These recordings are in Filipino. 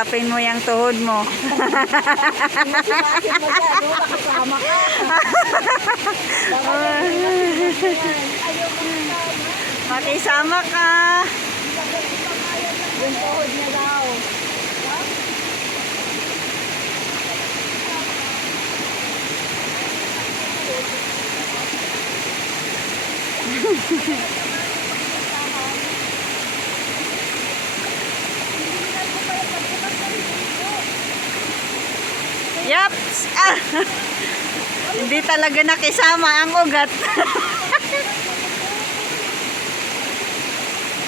kausapin mo yung tuhod mo. Makisama ka. Yung tuhod niya daw. Yep. Ah. Hindi talaga nakisama ang ugat.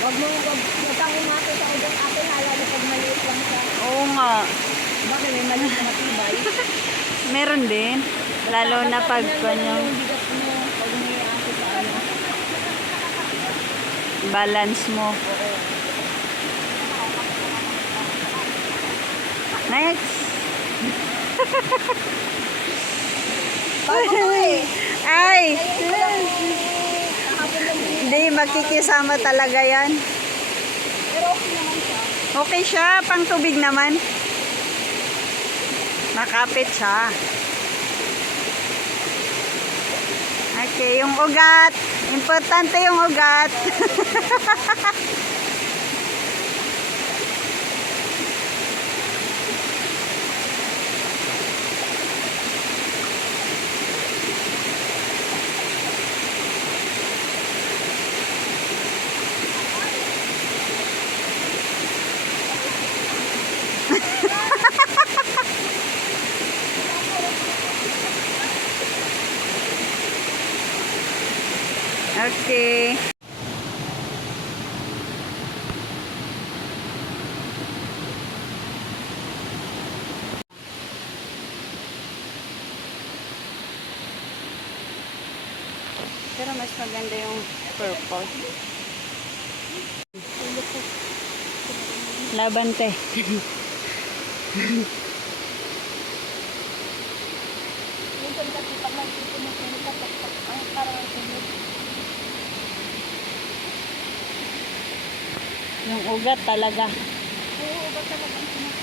Wag mo umate sa ugat atin, hala na pag maliit lang siya. Oo nga. Bakit may maliit na matibay? Meron din. Lalo na pag kanyang Yung bigat mo, pag may ate sa ano. balance mo. Next. Bago ko eh. Ay. Nakapun lang din. Hindi, makikisama talaga yan. Pero okay naman siya. Okay siya, pang tubig naman. Makapit siya. Okay, yung ugat. Importante yung ugat. Okay. Pero mas maganda yung purple. Labante. Minsan kasi pag nagtito mo siya, parang ang sunod. Yung ugat talaga. Oo, ba talaga ang sunod?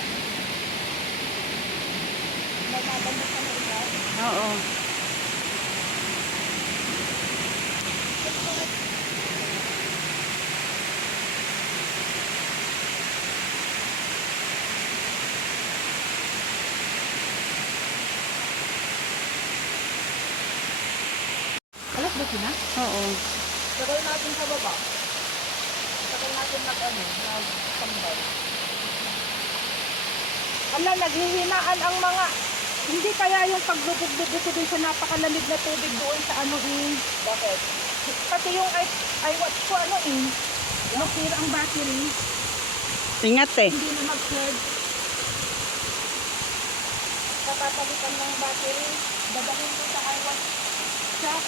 Nagaganda ka na ugat. Oo. Alas ba na? Oo. Sakay natin sa baba. Sakay natin nagtambay. Ala, naghihinaan ang mga... Hindi kaya yung paglubog-lubog ko dun sa napakalamig na tubig doon sa ano eh. Bakit? Pati yung iWatch ko ano eh. Nasira ang battery. Ingat eh. Hindi na mag-charge. Kapapalitan ng battery. Dadalhin ko sa iWatch shop.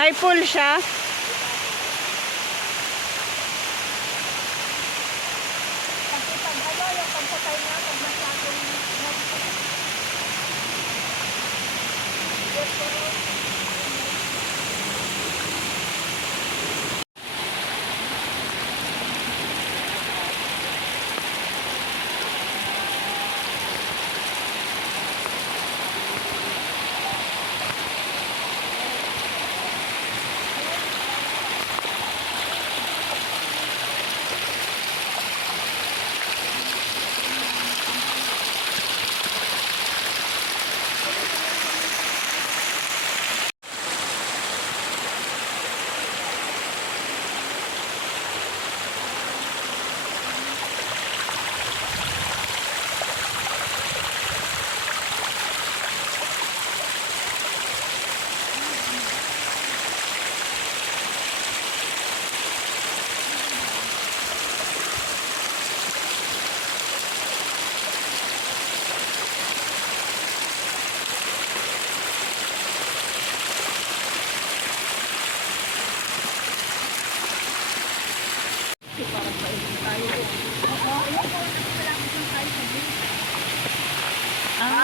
May pool siya. Kasi pag ano, yung pagpatay niya, pag masyadong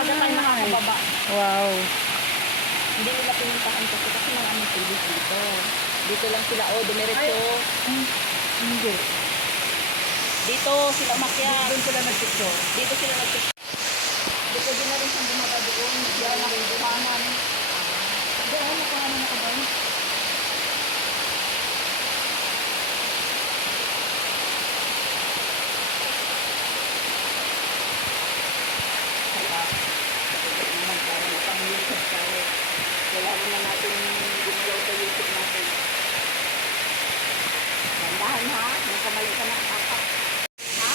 maaga tayo nakakababa. Wow. Hindi nila pinuntahan kasi mga aming tulis dito. Dito lang sila, dumiretso. Hindi. Dito sila umakyat. Doon sila nagpicture. Dito sila nagpicture. Hindi pwede na rin siyang bumaba doon. Yan ang kumanan. Doon, nakuhanan ako doon. Wala naman natin gumalaw sa YouTube natin. Bandahan ha, may kamali ka ng apak. Ha?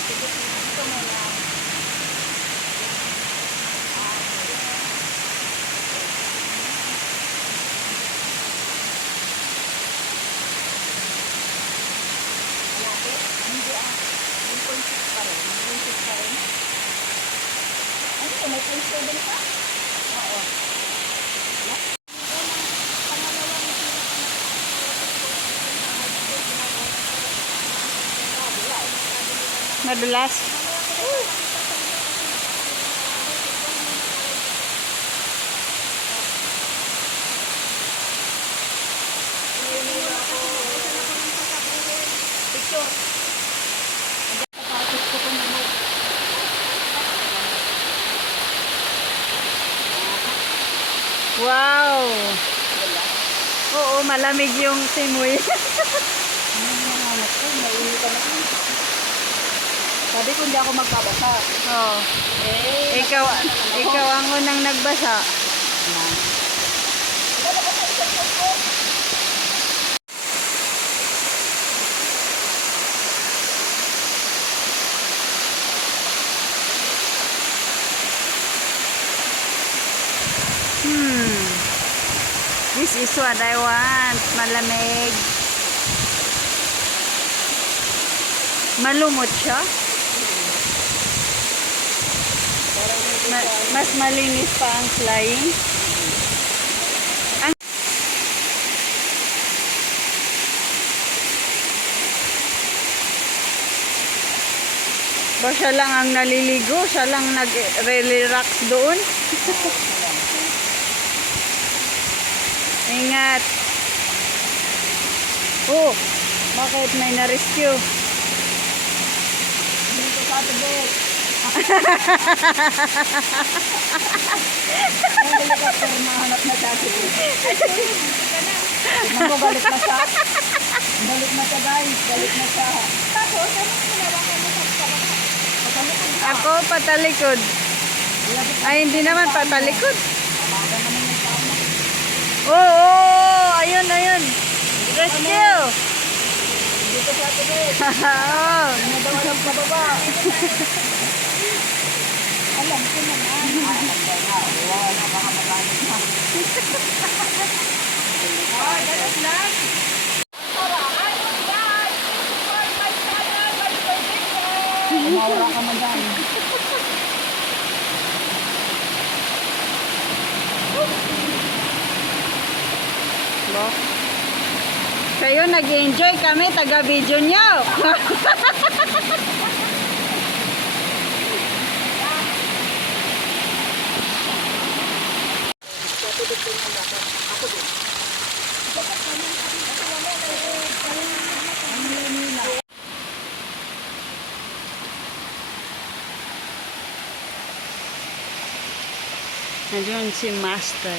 Ito mo na. Hindi yung concept pa rin. Yung concept pa rin. Ano ito? May place level pa? Oo. Madulas. Picture. Tapos ko pa naman. Wow. Oo, malamig yung simoy. Sabi ko hindi ako magbabasa. Oo. Ikaw ang unang nagbasa. This is what I want. Malamig. Malumot siya. Mas malinis pa ang flying. Ba siya lang ang naliligo, siya lang nag-relax doon. Ingat. Oh, bakit may na-rescue? Dito sa tubig. Ang helicopter mahanap na sa tubig. Tignan mo, balik na siya. Balik na siya guys, balik na siya. Tapos, ano hinawakan mo sa sarap? Patalikod ka. Ako patalikod. Ay, hindi naman patalikod. Tamaga naman yung tama. Oo, ayun. Rescue. Dito sa tubig. Oo. Nadawalan sa baba. Alam ko naman. Alam ko na. Wala, baka magalit na. Ganun lang. Umawara ka man dyan. Bo. Kayo nag-enjoy kami, taga-video nyo. Nandiyan si Master.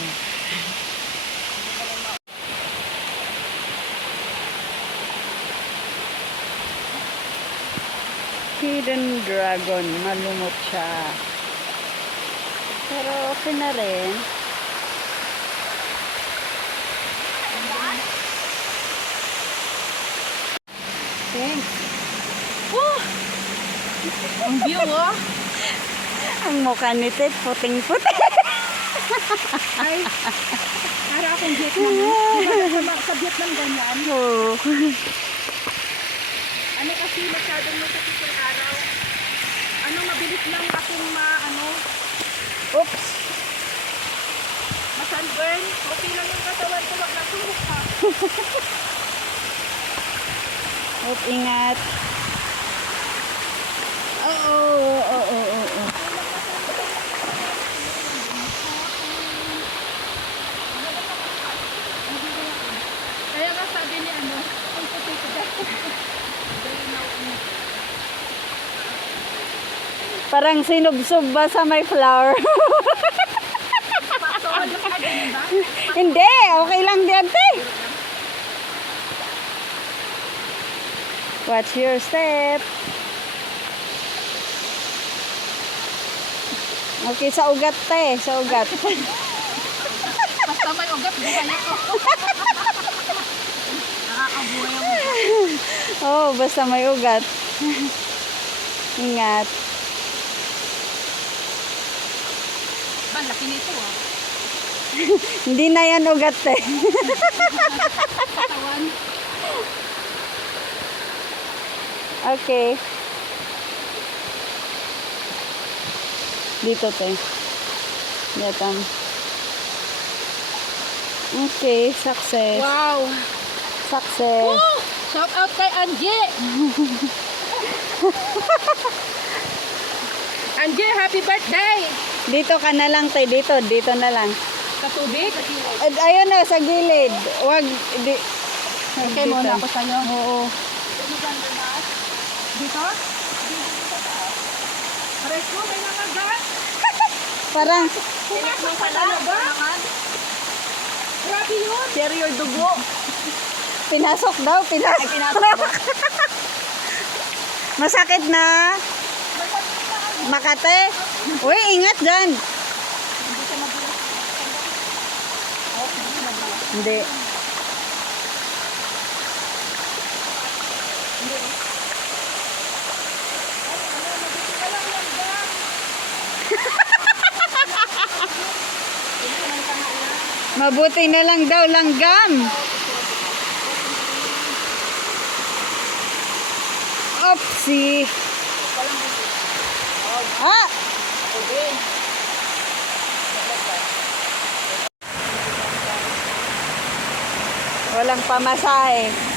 Hidden Dragon, malumot siya. Pero okay na rin. Thanks. Ang view, oh. Ang mukha ni Ted, puting-puti. Ay, para akong Vietnam. Sa Vietnam ganyan. Oo. Ano kasi masyadong masakit yung araw. Ano, mabilis lang akong Oops. ma-sunburn. Okay lang yung katawan ko, wag na tumukha. Ingat. Oo. Kaya nga sabi ni ano, kung puti ka Parang sinubsob ba sa may flower? Pasol, ganun ba? Hindi, okay lang diyan, te. Watch your step. Okay, sa ugat, te. Sa ugat. Basta may ugat, buhay ako. Nakakabuhay ako. Oh, basta may ugat. Ingat. Ba, laki nito ah. Hindi na yan ugat, te. Katawan. Okay. Dito, te. Yatam. Okay, success. Wow! Success. Oh! Shout out kay Angie! Angie, happy birthday! Dito ka na lang, te. Dito na lang. Sa tubig? Ayun na, sa gilid. Wag, di. Okay, dito. muna ako sa'yo. Oo. Dito? Pares mo, may nangagat. Parang, Pumasok pa talaga? Grabe yun. Seryo dugo. pinasok daw, pinasok. Masakit na. Makate. Uy, ingat dyan. Hindi. Mabuti na lang daw langgam. Oopsie. Ah! Walang pamasahe.